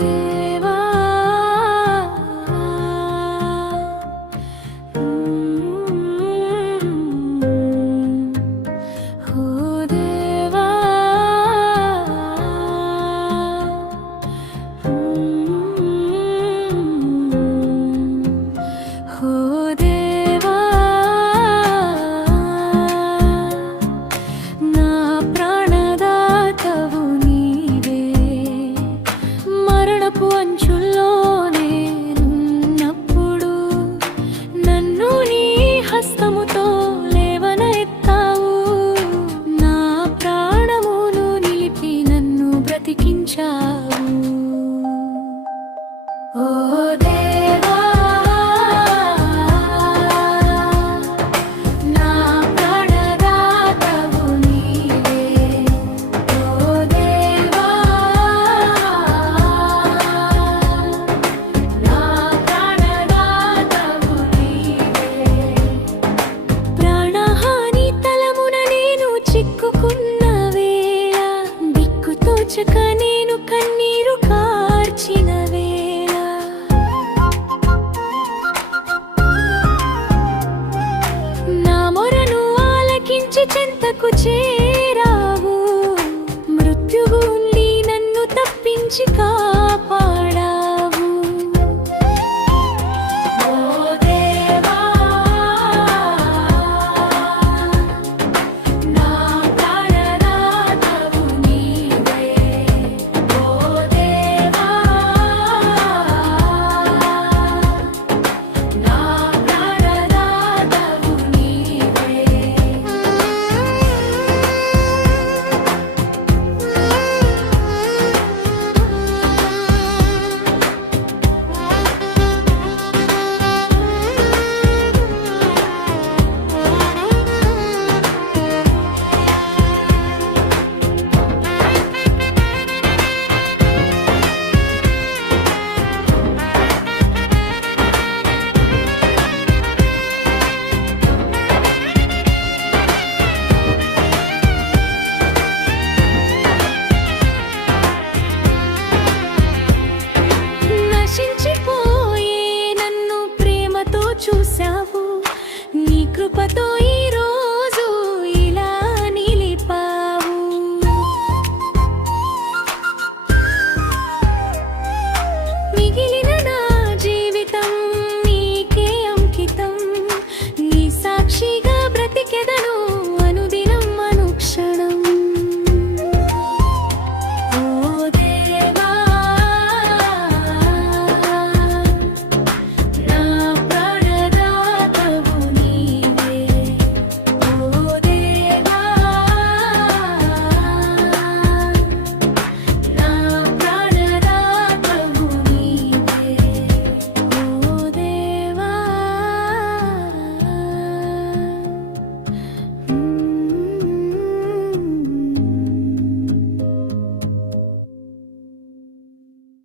దేవా ఓ దేవా ఓ దేవా నా ప్రాణదాతవు నీవే మరణపు అంచుల్లో నేనున్నప్పుడు నన్ను నీ హస్తముతో లేవనెత్తావు నా ప్రాణమును నిలిపి నన్ను బ్రతికించావు ఓ దేవా నా ప్రాణదాతవు నీవే ఓ దేవా నా ప్రాణదాతవు నీవే ప్రాణహాని తలమున నేను చిక్కుకున్న వేళ దిక్కుతోచక నేను కన్నీరు కార్చిన